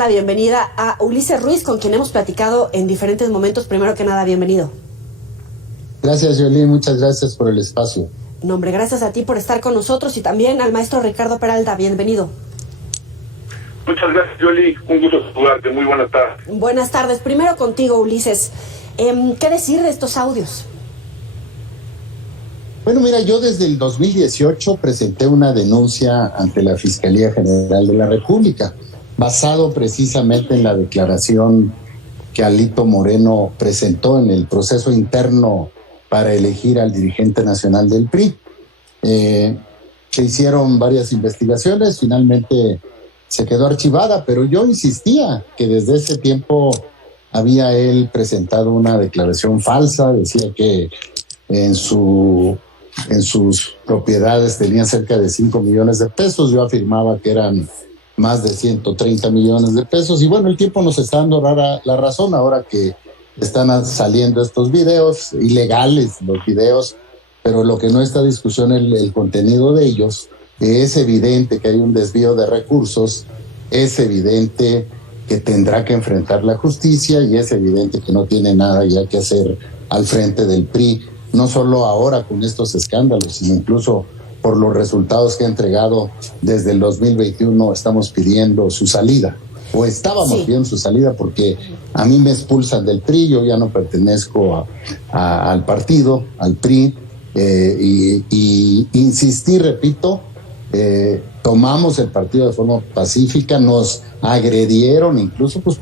La bienvenida a Ulises Ruiz, con quien hemos platicado en diferentes momentos. Primero que nada, bienvenido. Gracias, Yoli, muchas gracias por el espacio. No, hombre, gracias a ti por estar con nosotros y también al maestro Ricardo Peralta, bienvenido. Muchas gracias, Yoli, un gusto saludarte, muy buenas tardes. Buenas tardes, primero contigo, Ulises. ¿Qué decir de estos audios? Bueno, mira, yo desde el 2018 presenté una denuncia ante la Fiscalía General de la República, basado precisamente en la declaración que Alito Moreno presentó en el proceso interno para elegir al dirigente nacional del PRI. Se hicieron varias investigaciones, finalmente se quedó archivada, pero yo insistía que desde ese tiempo había él presentado una declaración falsa, decía que en sus propiedades tenía cerca de 5 millones de pesos, yo afirmaba que eran más de 130 millones de pesos, y bueno, el tiempo nos está dando la razón ahora que están saliendo estos videos, ilegales los videos, pero lo que no está en discusión es el contenido de ellos. Es evidente que hay un desvío de recursos, es evidente que tendrá que enfrentar la justicia y es evidente que no tiene nada ya que hacer al frente del PRI, no solo ahora con estos escándalos, sino incluso por los resultados que ha entregado desde el 2021. Estamos pidiendo su salida, o estábamos pidiendo su salida, porque a mí me expulsan del PRI, yo ya no pertenezco al partido, al PRI, y insistí, repito, tomamos el partido de forma pacífica, nos agredieron, incluso pues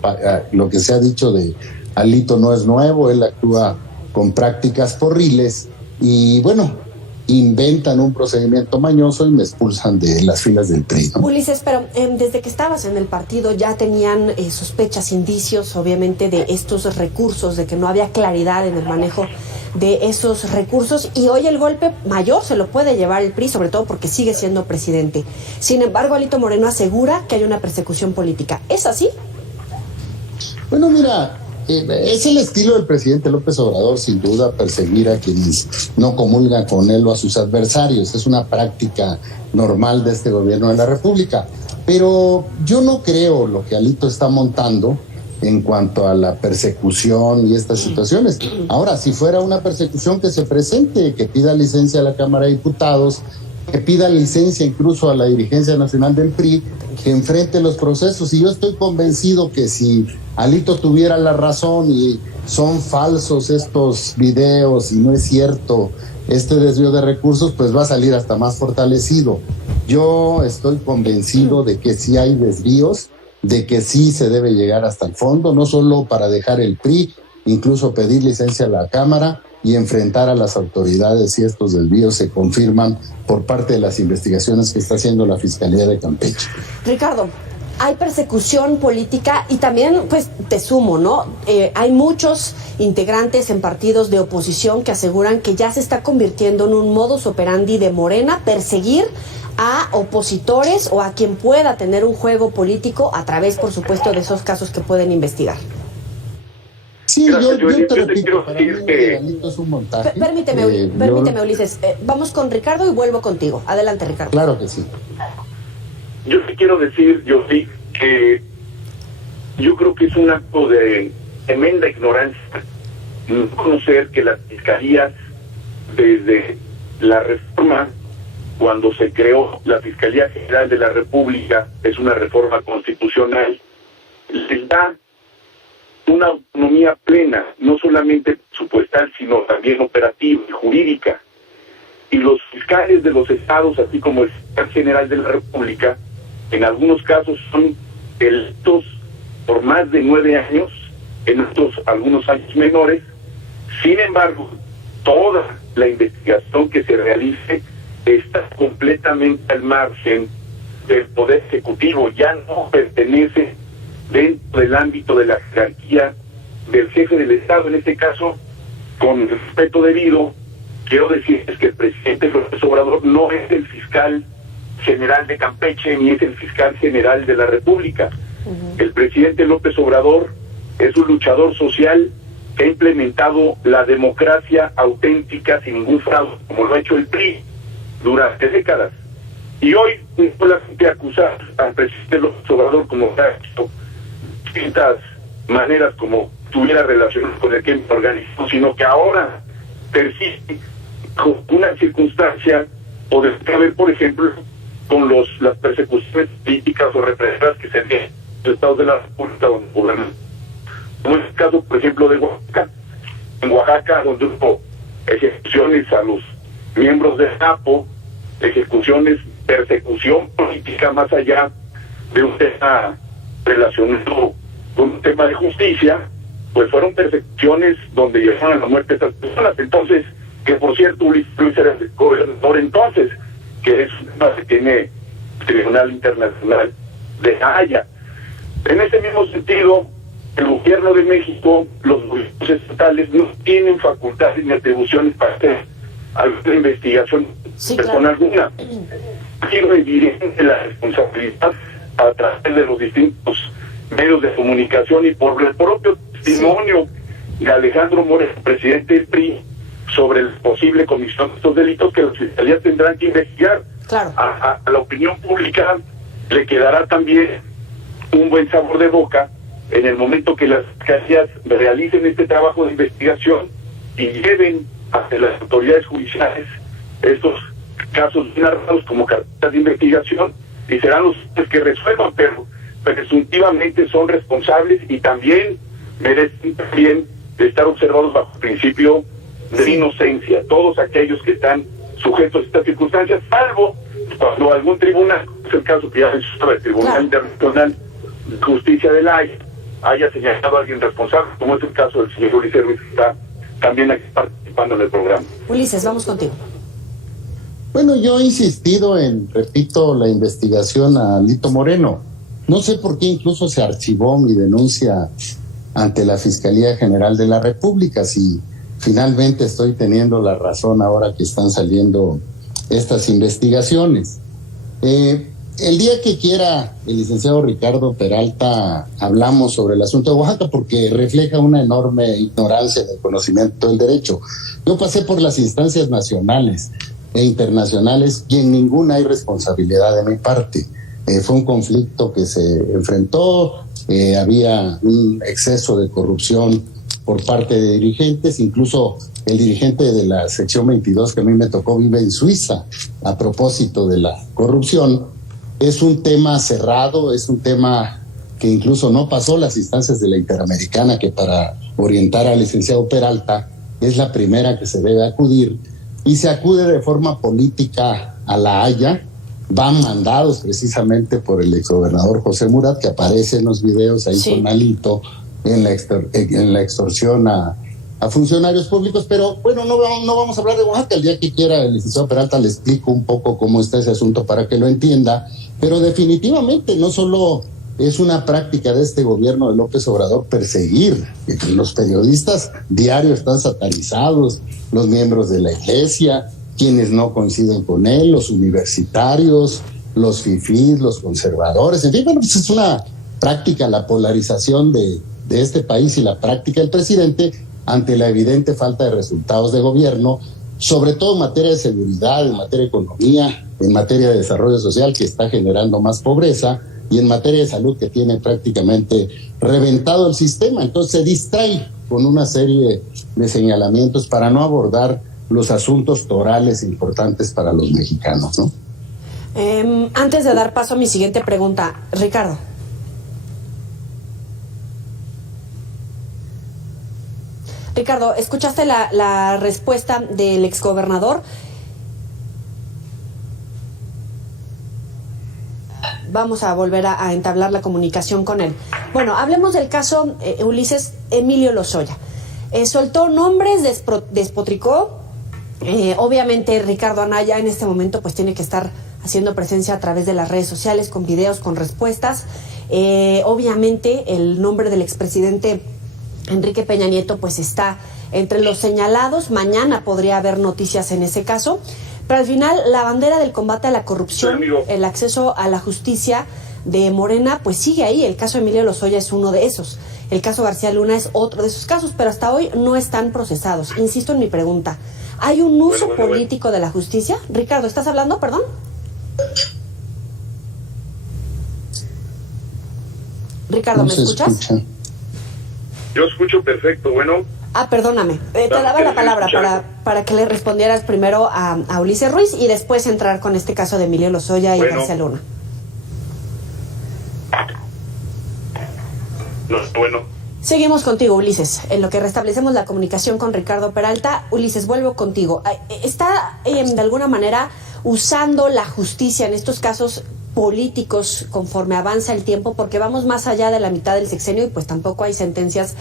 lo que se ha dicho de Alito no es nuevo, él actúa con prácticas porriles y bueno, inventan un procedimiento mañoso y me expulsan de las filas del PRI, ¿no? Ulises, pero desde que estabas en el partido ya tenían sospechas, indicios, obviamente, de estos recursos, de que no había claridad en el manejo de esos recursos, y hoy el golpe mayor se lo puede llevar el PRI, sobre todo porque sigue siendo presidente. Sin embargo, Alito Moreno asegura que hay una persecución política. ¿Es así? Bueno, mira, es el estilo del presidente López Obrador, sin duda, perseguir a quienes no comulgan con él o a sus adversarios. Es una práctica normal de este gobierno de la República. Pero yo no creo lo que Alito está montando en cuanto a la persecución y estas situaciones. Ahora, si fuera una persecución, que se presente, que pida licencia a la Cámara de Diputados, que pida licencia incluso a la dirigencia nacional del PRI, que enfrente los procesos. Y yo estoy convencido que si Alito tuviera la razón y son falsos estos videos y no es cierto este desvío de recursos, pues va a salir hasta más fortalecido. Yo estoy convencido de que sí hay desvíos, de que sí se debe llegar hasta el fondo, no solo para dejar el PRI, incluso pedir licencia a la Cámara y enfrentar a las autoridades si estos desvíos se confirman por parte de las investigaciones que está haciendo la Fiscalía de Campeche. Ricardo, hay persecución política y también, pues, te sumo, ¿no? Hay muchos integrantes en partidos de oposición que aseguran que ya se está convirtiendo en un modus operandi de Morena perseguir a opositores o a quien pueda tener un juego político a través, por supuesto, de esos casos que pueden investigar. Sí, gracias, yo te repito, quiero para decir mí que... es un montaje. Permíteme, Ulises. Vamos con Ricardo y vuelvo contigo. Adelante, Ricardo. Claro que sí. Yo te quiero decir, Yoli, que yo creo que es un acto de tremenda ignorancia no conocer que las fiscalías, desde la reforma, cuando se creó la Fiscalía General de la República, es una reforma constitucional, les da una autonomía plena, no solamente presupuestal, sino también operativa y jurídica. Y los fiscales de los estados, así como el fiscal general de la República, en algunos casos son electos por más de 9 años, en otros algunos años menores. Sin embargo, toda la investigación que se realice está completamente al margen del Poder Ejecutivo, ya no pertenece dentro del ámbito de la jerarquía del jefe del Estado. En este caso, con el respeto debido, quiero decirles que el presidente López Obrador no es el fiscal general de Campeche ni es el fiscal general de la República. El presidente López Obrador es un luchador social que ha implementado la democracia auténtica sin ningún fraude, como lo ha hecho el PRI durante décadas. Y hoy no solamente acusar al presidente López Obrador, como ha hecho distintas maneras como tuviera relación con el crimen organizado, sino que ahora persiste con una circunstancia, o de ver, por ejemplo, con las persecuciones políticas o represivas que se den en los estados de la República donde gobiernan. Como es el caso, por ejemplo, de Oaxaca. En Oaxaca, donde hubo ejecuciones a los miembros del NAPO, ejecuciones, persecución política más allá de un tema relacionado con un tema de justicia, pues fueron persecuciones donde llegaron a la muerte de estas personas. Entonces, que por cierto, Luis era el gobernador entonces, que es un tema que tiene el Tribunal Internacional de La Haya. En ese mismo sentido, el gobierno de México, los gobiernos estatales no tienen facultades ni atribuciones para hacer alguna investigación persona alguna. Quiero evidente la responsabilidad a través de los distintos medios de comunicación y por el propio testimonio de Alejandro Moreno, presidente del PRI, sobre la posible comisión de estos delitos que las fiscalías tendrán que investigar. Claro. A la opinión pública le quedará también un buen sabor de boca en el momento que las fiscalías realicen este trabajo de investigación y lleven ante las autoridades judiciales estos casos narrados como carpetas de investigación, y serán los que resuelvan, pero presuntivamente son responsables y también merecen también estar observados bajo el principio de inocencia, todos aquellos que están sujetos a estas circunstancias, salvo cuando algún tribunal, es el caso que ya mencionaba, el Tribunal Internacional de Justicia de La Haya, haya señalado a alguien responsable, como es el caso del señor Ulises Ruiz, que está también aquí participando en el programa. Ulises, vamos contigo. Bueno, yo he insistido en, repito, la investigación a Alito Moreno. No sé por qué incluso se archivó mi denuncia ante la Fiscalía General de la República, si finalmente estoy teniendo la razón ahora que están saliendo estas investigaciones. El día que quiera el licenciado Ricardo Peralta hablamos sobre el asunto de Oaxaca, porque refleja una enorme ignorancia del conocimiento del derecho. Yo pasé por las instancias nacionales e internacionales y en ninguna hay responsabilidad de mi parte. Fue un conflicto que se enfrentó, había un exceso de corrupción por parte de dirigentes, incluso el dirigente de la sección 22 que a mí me tocó vive en Suiza a propósito de la corrupción. Es un tema cerrado, es un tema que incluso no pasó las instancias de la Interamericana, que para orientar al licenciado Peralta es la primera que se debe acudir, y se acude de forma política a La Haya. Van mandados precisamente por el exgobernador José Murat, que aparece en los videos ahí con Alito en la extorsión a funcionarios públicos. Pero bueno, no vamos a hablar de Oaxaca. El día que quiera el licenciado Peralta le explico un poco cómo está ese asunto para que lo entienda. Pero definitivamente no solo es una práctica de este gobierno de López Obrador perseguir. Los periodistas diarios están satanizados, los miembros de la iglesia, quienes no coinciden con él, los universitarios, los fifís, los conservadores. En fin, bueno, pues es una práctica la polarización de este país y la práctica del presidente ante la evidente falta de resultados de gobierno, sobre todo en materia de seguridad, en materia de economía, en materia de desarrollo social, que está generando más pobreza, y en materia de salud, que tiene prácticamente reventado el sistema. Entonces se distrae con una serie de señalamientos para no abordar los asuntos torales importantes para los mexicanos, ¿no? Antes de dar paso a mi siguiente pregunta, Ricardo. Ricardo, ¿escuchaste la respuesta del exgobernador? Vamos a volver a entablar la comunicación con él. Bueno, hablemos del caso Ulises Emilio Lozoya. Soltó nombres, despotricó. Obviamente Ricardo Anaya en este momento pues tiene que estar haciendo presencia a través de las redes sociales, con videos, con respuestas. Obviamente el nombre del expresidente Enrique Peña Nieto pues está entre los señalados. Mañana podría haber noticias en ese caso. Pero al final, la bandera del combate a la corrupción, el acceso a la justicia de Morena, pues sigue ahí. El caso de Emilio Lozoya es uno de esos. El caso García Luna es otro de esos casos, pero hasta hoy no están procesados. Insisto en mi pregunta. ¿Hay un uso político de la justicia? Ricardo, ¿estás hablando? Perdón. Ricardo, ¿me escuchas? Escucha. Yo escucho perfecto, bueno. Perdóname, te daba la palabra para que le respondieras primero a Ulises Ruiz y después entrar con este caso de Emilio Lozoya y García Luna. No, bueno. Seguimos contigo, Ulises, en lo que restablecemos la comunicación con Ricardo Peralta. Ulises, vuelvo contigo. ¿Está de alguna manera usando la justicia en estos casos políticos conforme avanza el tiempo? Porque vamos más allá de la mitad del sexenio y pues tampoco hay sentencias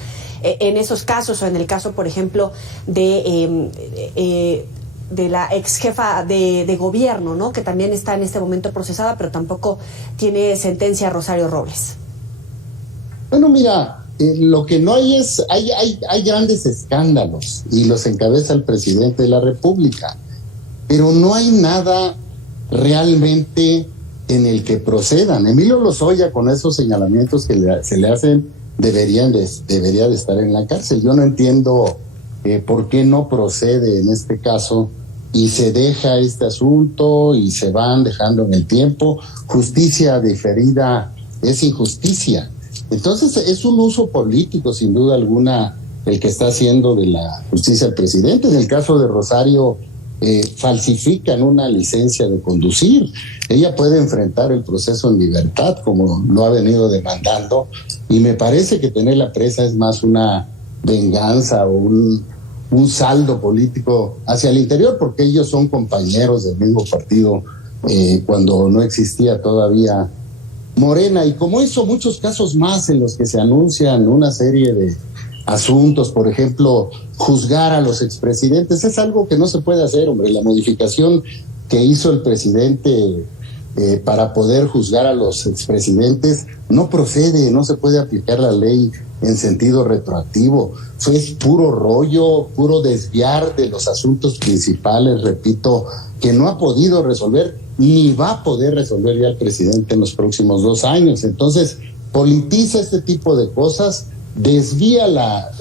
en esos casos, o en el caso, por ejemplo, de la ex jefa de gobierno, ¿no? Que también está en este momento procesada, pero tampoco tiene sentencia, Rosario Robles. Bueno, mira, lo que no hay es, hay grandes escándalos y los encabeza el presidente de la República, pero no hay nada realmente en el que procedan. Emilio Lozoya, con esos señalamientos que se le hacen, debería de estar en la cárcel. Yo no entiendo por qué no procede en este caso y se deja este asunto y se van dejando en el tiempo. Justicia diferida es injusticia. Entonces es un uso político, sin duda alguna, el que está haciendo de la justicia el presidente. En el caso de Rosario, falsifican una licencia de conducir. Ella puede enfrentar el proceso en libertad, como lo ha venido demandando, y me parece que tenerla presa es más una venganza o un saldo político hacia el interior, porque ellos son compañeros del mismo partido cuando no existía todavía Morena, y como hizo muchos casos más en los que se anuncian una serie de asuntos, por ejemplo, juzgar a los expresidentes, es algo que no se puede hacer, hombre. La modificación que hizo el presidente para poder juzgar a los expresidentes no procede, no se puede aplicar la ley en sentido retroactivo. Es puro rollo, puro desviar de los asuntos principales, repito, que no ha podido resolver ni va a poder resolver ya el presidente en los próximos 2 años. Entonces, politiza este tipo de cosas, desvía la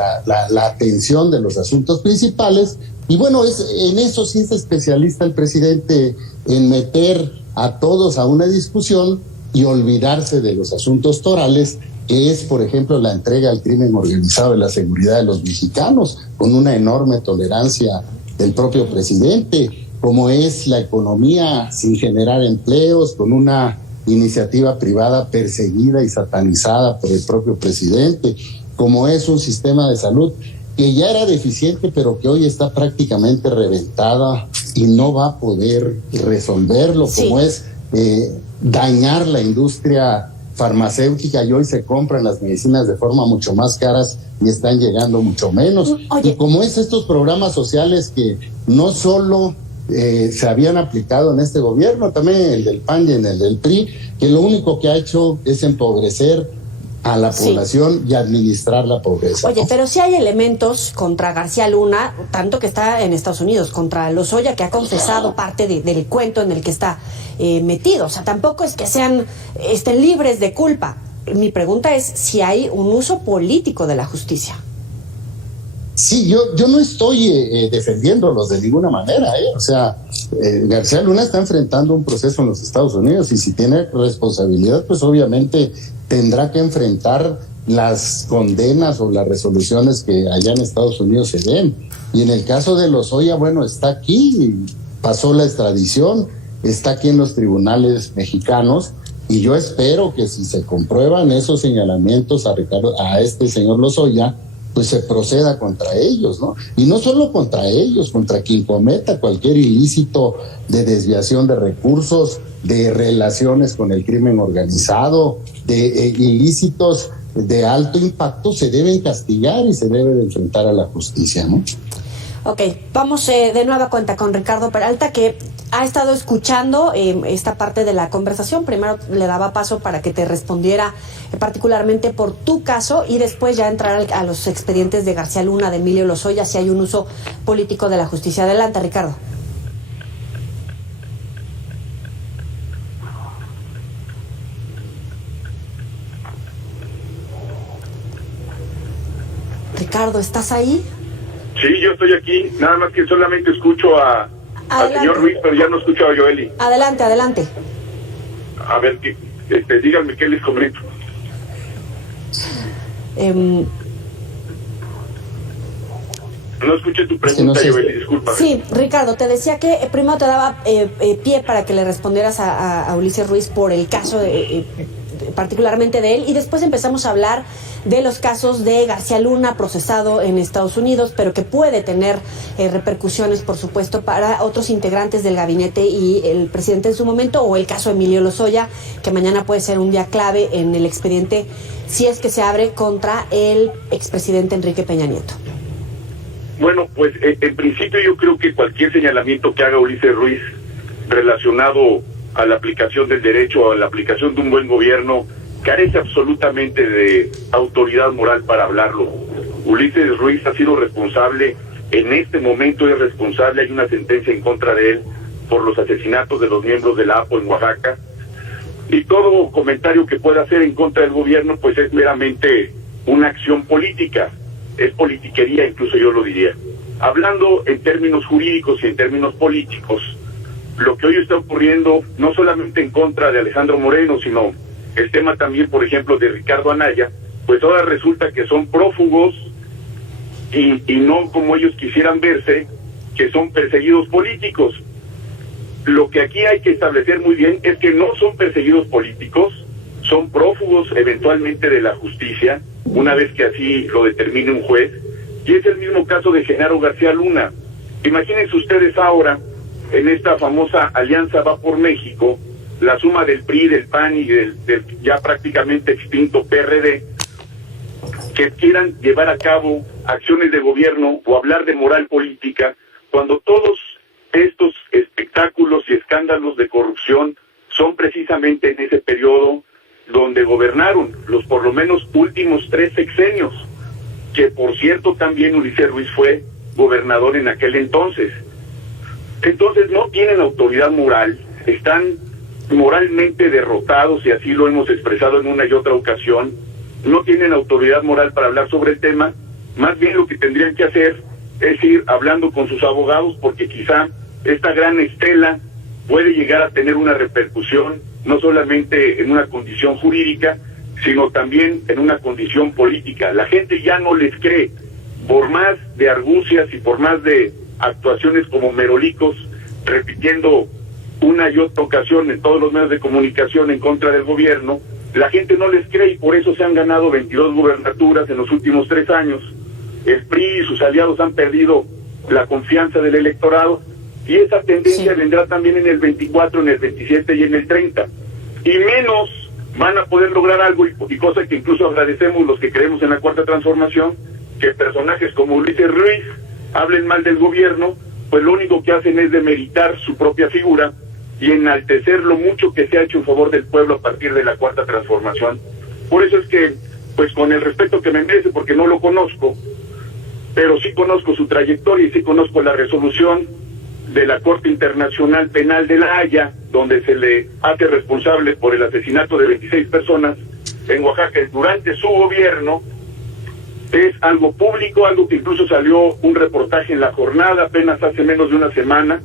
atención de los asuntos principales, y bueno, en eso sí es especialista el presidente, en meter a todos a una discusión y olvidarse de los asuntos torales, que es, por ejemplo, la entrega al crimen organizado de la seguridad de los mexicanos, con una enorme tolerancia del propio presidente, como es la economía sin generar empleos, con una iniciativa privada perseguida y satanizada por el propio presidente, como es un sistema de salud que ya era deficiente, pero que hoy está prácticamente reventada y no va a poder resolverlo, sí. Como es dañar la industria farmacéutica, y hoy se compran las medicinas de forma mucho más caras y están llegando mucho menos. Oye. Y como es estos programas sociales que no solo se habían aplicado en este gobierno, también el del PAN y en el del PRI, que lo único que ha hecho es empobrecer a la población, sí, y administrar la pobreza. Oye, pero sí hay elementos contra García Luna, tanto que está en Estados Unidos, contra Lozoya, que ha confesado parte del cuento en el que está metido. O sea, tampoco es que estén libres de culpa. Mi pregunta es si hay un uso político de la justicia. Sí, yo no estoy defendiéndolos de ninguna manera, O sea, García Luna está enfrentando un proceso en los Estados Unidos, y si tiene responsabilidad, pues obviamente tendrá que enfrentar las condenas o las resoluciones que allá en Estados Unidos se den. Y en el caso de Lozoya, bueno, está aquí, pasó la extradición, está aquí en los tribunales mexicanos, y yo espero que si se comprueban esos señalamientos a este señor Lozoya, pues se proceda contra ellos, ¿no? Y no solo contra ellos, contra quien cometa cualquier ilícito de desviación de recursos, de relaciones con el crimen organizado, de ilícitos de alto impacto, se deben castigar y se debe de enfrentar a la justicia, ¿no? Ok, vamos de nueva cuenta con Ricardo Peralta, que ha estado escuchando esta parte de la conversación. Primero le daba paso para que te respondiera particularmente por tu caso, y después ya entrar a los expedientes de García Luna, de Emilio Lozoya, si hay un uso político de la justicia. Adelante, Ricardo. Ricardo, ¿estás ahí? Sí, yo estoy aquí, nada más que solamente escucho al señor Ruiz, pero ya no escucho a Joely. Adelante. A ver, díganme qué les comento. No escuché tu pregunta, Joel, disculpa. Sí, Ricardo, te decía que primero te daba pie para que le respondieras a Ulises Ruiz por el caso particularmente de él, y después empezamos a hablar de los casos de García Luna, procesado en Estados Unidos, pero que puede tener repercusiones, por supuesto, para otros integrantes del gabinete y el presidente en su momento, o el caso de Emilio Lozoya, que mañana puede ser un día clave en el expediente, si es que se abre contra el expresidente Enrique Peña Nieto. Bueno, pues en principio yo creo que cualquier señalamiento que haga Ulises Ruiz relacionado a la aplicación del derecho, a la aplicación de un buen gobierno, carece absolutamente de autoridad moral para hablarlo. Ulises Ruiz ha sido responsable, en este momento es responsable, hay una sentencia en contra de él por los asesinatos de los miembros de la APO en Oaxaca, y todo comentario que pueda hacer en contra del gobierno pues es meramente una acción política, es politiquería, incluso yo lo diría. Hablando en términos jurídicos y en términos políticos, lo que hoy está ocurriendo, no solamente en contra de Alejandro Moreno, sino el tema también, por ejemplo, de Ricardo Anaya, pues ahora resulta que son prófugos y no como ellos quisieran verse, que son perseguidos políticos. Lo que aquí hay que establecer muy bien es que no son perseguidos políticos, son prófugos eventualmente de la justicia, una vez que así lo determine un juez, y es el mismo caso de Genaro García Luna. Imagínense ustedes ahora, en esta famosa alianza Va por México, la suma del PRI, del PAN y del ya prácticamente extinto PRD, que quieran llevar a cabo acciones de gobierno o hablar de moral política, cuando todos estos espectáculos y escándalos de corrupción son precisamente en ese periodo donde gobernaron los por lo menos últimos 3 sexenios, que por cierto también Ulises Ruiz fue gobernador en aquel entonces. Entonces no tienen autoridad moral, están moralmente derrotados, y así lo hemos expresado en una y otra ocasión, no tienen autoridad moral para hablar sobre el tema. Más bien lo que tendrían que hacer es ir hablando con sus abogados, porque quizá esta gran estela puede llegar a tener una repercusión, no solamente en una condición jurídica, sino también en una condición política. La gente ya no les cree, por más de argucias y por más de actuaciones como merolicos, repitiendo una y otra ocasión en todos los medios de comunicación en contra del gobierno, la gente no les cree, y por eso se han ganado 22 gubernaturas en los últimos 3 años. El PRI y sus aliados han perdido la confianza del electorado, y esa tendencia vendrá también en el 24, en el 27 y en el 30. Y menos van a poder lograr algo, y cosa que incluso agradecemos los que creemos en la Cuarta Transformación, que personajes como Ulises Ruiz hablen mal del gobierno, pues lo único que hacen es demeritar su propia figura y enaltecer lo mucho que se ha hecho en favor del pueblo a partir de la Cuarta Transformación. Por eso es que, pues con el respeto que me merece, porque no lo conozco, pero sí conozco su trayectoria y sí conozco la resolución de la Corte Internacional Penal de La Haya, donde se le hace responsable por el asesinato de 26 personas en Oaxaca durante su gobierno. Es algo público, algo que incluso salió un reportaje en La Jornada apenas hace menos de una semana,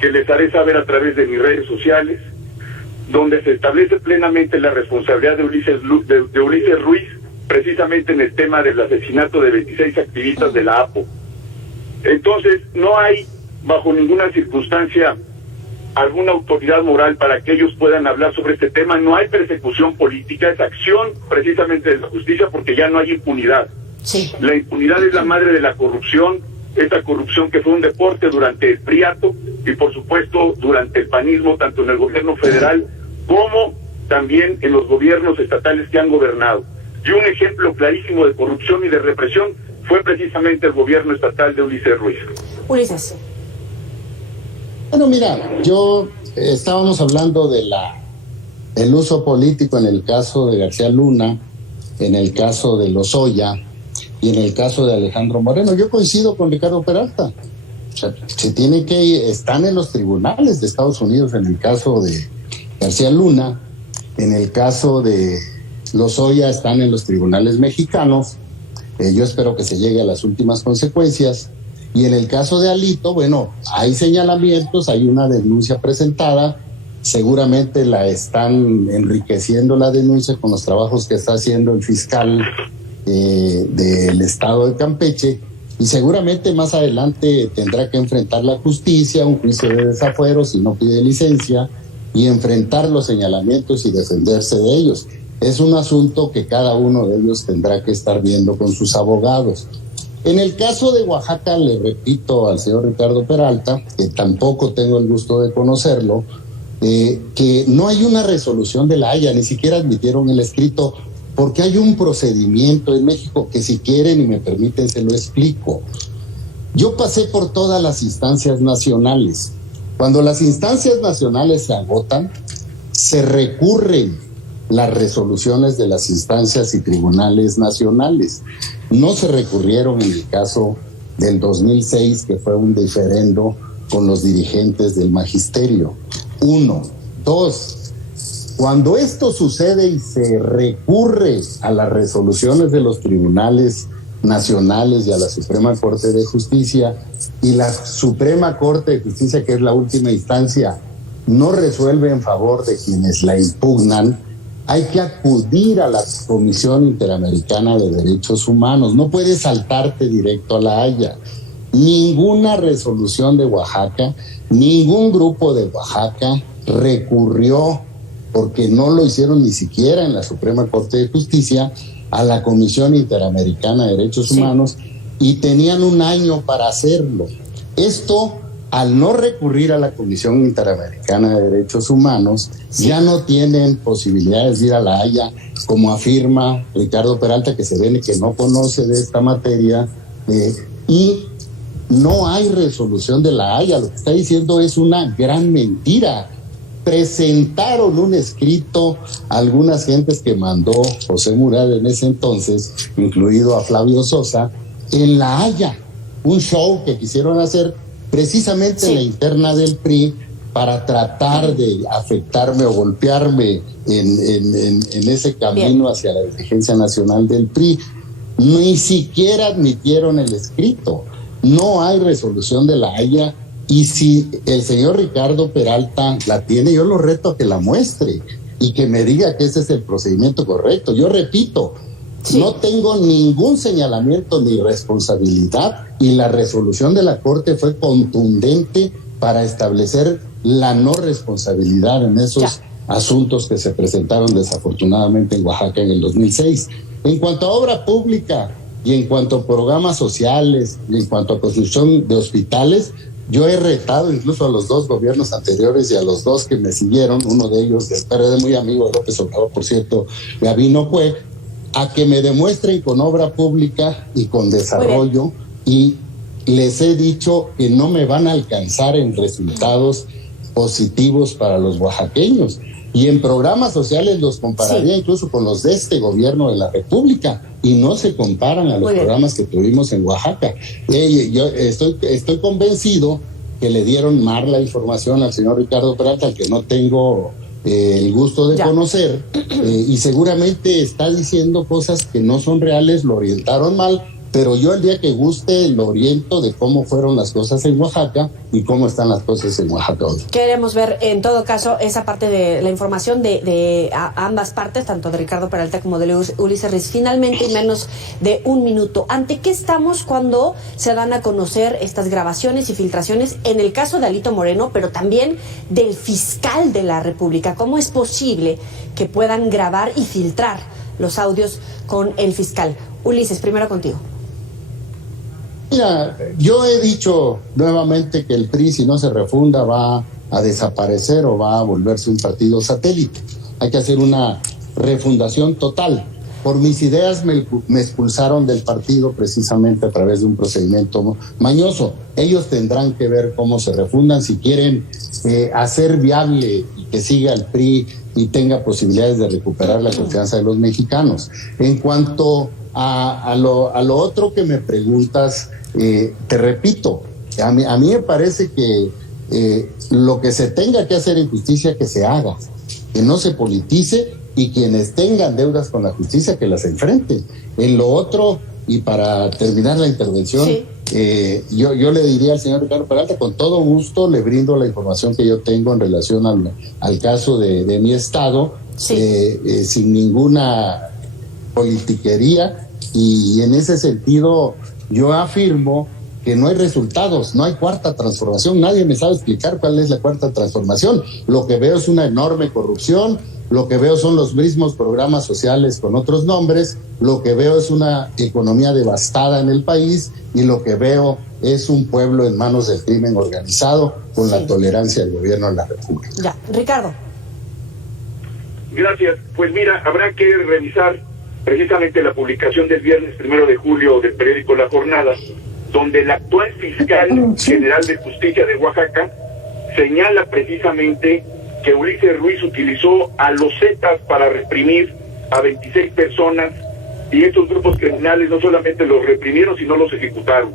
que les haré saber a través de mis redes sociales, donde se establece plenamente la responsabilidad de Ulises Ruiz, precisamente en el tema del asesinato de 26 activistas de la APO. Entonces, no hay, bajo ninguna circunstancia, alguna autoridad moral para que ellos puedan hablar sobre este tema. No hay persecución política, es acción precisamente de la justicia, porque ya no hay impunidad. Sí. La impunidad es la madre de la corrupción, esta corrupción que fue un deporte durante el priato y por supuesto durante el panismo, tanto en el gobierno federal como también en los gobiernos estatales que han gobernado. Y un ejemplo clarísimo de corrupción y de represión fue precisamente el gobierno estatal de Ulises Ruiz. Ulises. Bueno, mira, estábamos hablando de el uso político en el caso de García Luna, en el caso de Lozoya y en el caso de Alejandro Moreno. Yo coincido con Ricardo Peralta. O sea, están en los tribunales de Estados Unidos en el caso de García Luna, en el caso de Lozoya están en los tribunales mexicanos. Yo espero que se llegue a las últimas consecuencias. Y en el caso de Alito, bueno, hay señalamientos, hay una denuncia presentada, seguramente están enriqueciendo la denuncia con los trabajos que está haciendo el fiscal del estado de Campeche, y seguramente más adelante tendrá que enfrentar la justicia, un juicio de desafuero si no pide licencia, y enfrentar los señalamientos y defenderse de ellos. Es un asunto que cada uno de ellos tendrá que estar viendo con sus abogados. En el caso de Oaxaca, le repito al señor Ricardo Peralta, que tampoco tengo el gusto de conocerlo, que no hay una resolución de la Haya, ni siquiera admitieron el escrito, porque hay un procedimiento en México que, si quieren y me permiten se lo explico. Yo pasé por todas las instancias nacionales. Cuando las instancias nacionales se agotan, se recurren las resoluciones de las instancias y tribunales nacionales. No se recurrieron en el caso del 2006, que fue un diferendo con los dirigentes del magisterio. 1. 2. Cuando esto sucede y se recurre a las resoluciones de los tribunales nacionales y a la Suprema Corte de Justicia, y la Suprema Corte de Justicia, que es la última instancia, no resuelve en favor de quienes la impugnan, hay que acudir a la Comisión Interamericana de Derechos Humanos. No puedes saltarte directo a la Haya. Ninguna resolución de Oaxaca, ningún grupo de Oaxaca recurrió, porque no lo hicieron ni siquiera en la Suprema Corte de Justicia, a la Comisión Interamericana de Derechos Humanos, y tenían un año para hacerlo. Esto, al no recurrir a la Comisión Interamericana de Derechos Humanos, ya no tienen posibilidades de ir a la Haya, como afirma Ricardo Peralta, que se ve que no conoce de esta materia, y no hay resolución de la Haya. Lo que está diciendo es una gran mentira. Presentaron un escrito a algunas gentes que mandó José Murat en ese entonces, incluido a Flavio Sosa, en La Haya, un show que quisieron hacer precisamente en la interna del PRI para tratar de afectarme o golpearme en ese camino hacia la dirigencia nacional del PRI. Ni siquiera admitieron el escrito. No hay resolución de La Haya. Y si el señor Ricardo Peralta la tiene, yo lo reto a que la muestre y que me diga que ese es el procedimiento correcto. Yo repito, no tengo ningún señalamiento ni responsabilidad, y la resolución de la Corte fue contundente para establecer la no responsabilidad en esos asuntos que se presentaron desafortunadamente en Oaxaca en el 2006. En cuanto a obra pública y en cuanto a programas sociales y en cuanto a construcción de hospitales, yo he retado incluso a los dos gobiernos anteriores y a los dos que me siguieron, uno de ellos del PRD, muy amigo de López Obrador, por cierto, Gabino Cue, a que me demuestren con obra pública y con desarrollo, y les he dicho que no me van a alcanzar en resultados positivos para los oaxaqueños. Y en programas sociales los compararía incluso con los de este gobierno de la República, y no se comparan a los programas que tuvimos en Oaxaca. Yo estoy convencido que le dieron mal la información al señor Ricardo Peralta, al que no tengo el gusto de conocer, y seguramente está diciendo cosas que no son reales, lo orientaron mal, pero yo el día que guste lo oriento de cómo fueron las cosas en Oaxaca y cómo están las cosas en Oaxaca hoy. Queremos ver, en todo caso, esa parte de la información de ambas partes, tanto de Ricardo Peralta como de Ulises Riz. Finalmente, en menos de un minuto, ¿ante qué estamos cuando se dan a conocer estas grabaciones y filtraciones en el caso de Alito Moreno, pero también del fiscal de la República? ¿Cómo es posible que puedan grabar y filtrar los audios con el fiscal? Ulises, primero contigo. Mira, yo he dicho nuevamente que el PRI, si no se refunda, va a desaparecer o va a volverse un partido satélite. Hay que hacer una refundación total. Por mis ideas me expulsaron del partido precisamente a través de un procedimiento mañoso. Ellos tendrán que ver cómo se refundan si quieren hacer viable y que siga el PRI y tenga posibilidades de recuperar la confianza de los mexicanos. En cuanto a lo otro que me preguntas, te repito, a mí me parece que lo que se tenga que hacer en justicia, que se haga, que no se politice, y quienes tengan deudas con la justicia, que las enfrenten. En lo otro, y para terminar la intervención, yo le diría al señor Ricardo Peralta, con todo gusto le brindo la información que yo tengo en relación al caso de mi estado, sin ninguna politiquería, Y en ese sentido yo afirmo que no hay resultados, no hay cuarta transformación. Nadie me sabe explicar cuál es la cuarta transformación. Lo que veo es una enorme corrupción, lo que veo son los mismos programas sociales con otros nombres, lo que veo es una economía devastada en el país y lo que veo es un pueblo en manos del crimen organizado con la tolerancia del gobierno de la República. Ya, Ricardo. Gracias. Pues mira, habrá que revisar precisamente la publicación del viernes 1 de julio del periódico La Jornada, donde el actual fiscal general de justicia de Oaxaca señala precisamente que Ulises Ruiz utilizó a los Zetas para reprimir a 26 personas, y estos grupos criminales no solamente los reprimieron, sino los ejecutaron.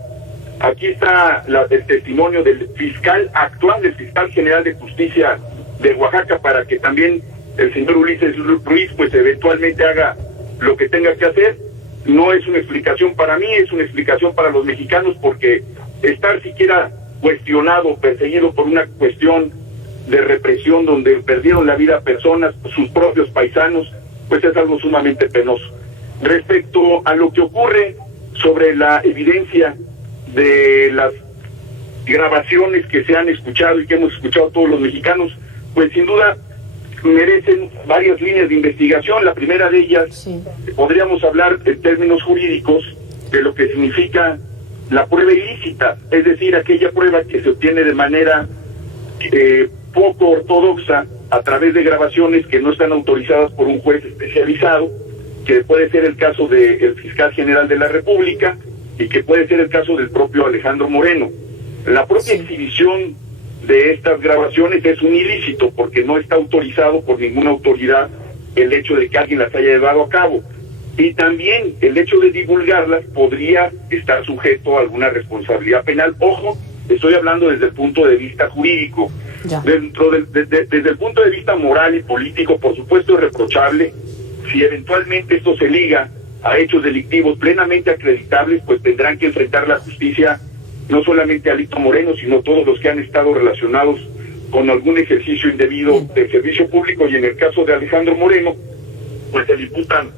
Aquí está el testimonio del fiscal actual, del fiscal general de justicia de Oaxaca, para que también el señor Ulises Ruiz pues eventualmente haga lo que tenga que hacer. No es una explicación para mí, es una explicación para los mexicanos, porque estar siquiera cuestionado, perseguido por una cuestión de represión donde perdieron la vida personas, sus propios paisanos, pues es algo sumamente penoso. Respecto a lo que ocurre sobre la evidencia de las grabaciones que se han escuchado y que hemos escuchado todos los mexicanos, pues sin duda merecen varias líneas de investigación. La primera de ellas, podríamos hablar en términos jurídicos de lo que significa la prueba ilícita, es decir, aquella prueba que se obtiene de manera poco ortodoxa a través de grabaciones que no están autorizadas por un juez especializado, que puede ser el caso del fiscal general de la República y que puede ser el caso del propio Alejandro Moreno. La propia exhibición de estas grabaciones es un ilícito porque no está autorizado por ninguna autoridad el hecho de que alguien las haya llevado a cabo, y también el hecho de divulgarlas podría estar sujeto a alguna responsabilidad penal. Ojo, estoy hablando desde el punto de vista jurídico. Desde el punto de vista moral y político, por supuesto es reprochable. Si eventualmente esto se liga a hechos delictivos plenamente acreditables, pues tendrán que enfrentar la justicia no solamente a Alito Moreno, sino todos los que han estado relacionados con algún ejercicio indebido del servicio público, y en el caso de Alejandro Moreno, pues se le imputan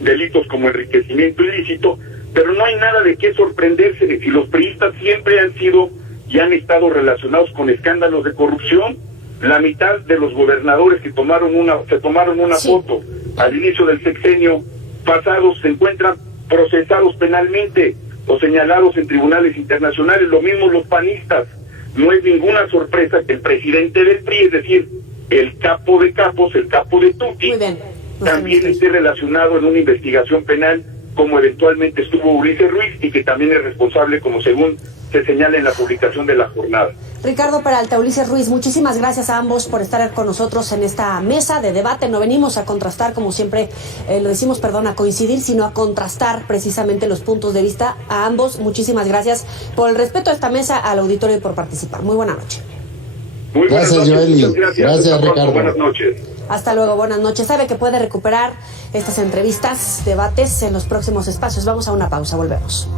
delitos como enriquecimiento ilícito, pero no hay nada de qué sorprenderse si los priistas siempre han sido y han estado relacionados con escándalos de corrupción. La mitad de los gobernadores que se tomaron una foto al inicio del sexenio pasado se encuentran procesados penalmente o señalados en tribunales internacionales. Lo mismo los panistas. No es ninguna sorpresa que el presidente del PRI, es decir, el capo de capos, el capo de Tuti, también esté relacionado en una investigación penal, como eventualmente estuvo Ulises Ruiz, y que también es responsable, como según se señala en la publicación de La Jornada. Ricardo Peralta, Ulises Ruiz, muchísimas gracias a ambos por estar con nosotros en esta mesa de debate. No venimos a contrastar, como siempre lo decimos, a coincidir, sino a contrastar precisamente los puntos de vista. A ambos, muchísimas gracias por el respeto a esta mesa, al auditorio y por participar. Muy buena noche. Muy buenas noches, Joely. Gracias, Ricardo. Buenas noches. Hasta luego, buenas noches. Sabe que puede recuperar estas entrevistas, debates en los próximos espacios. Vamos a una pausa, volvemos.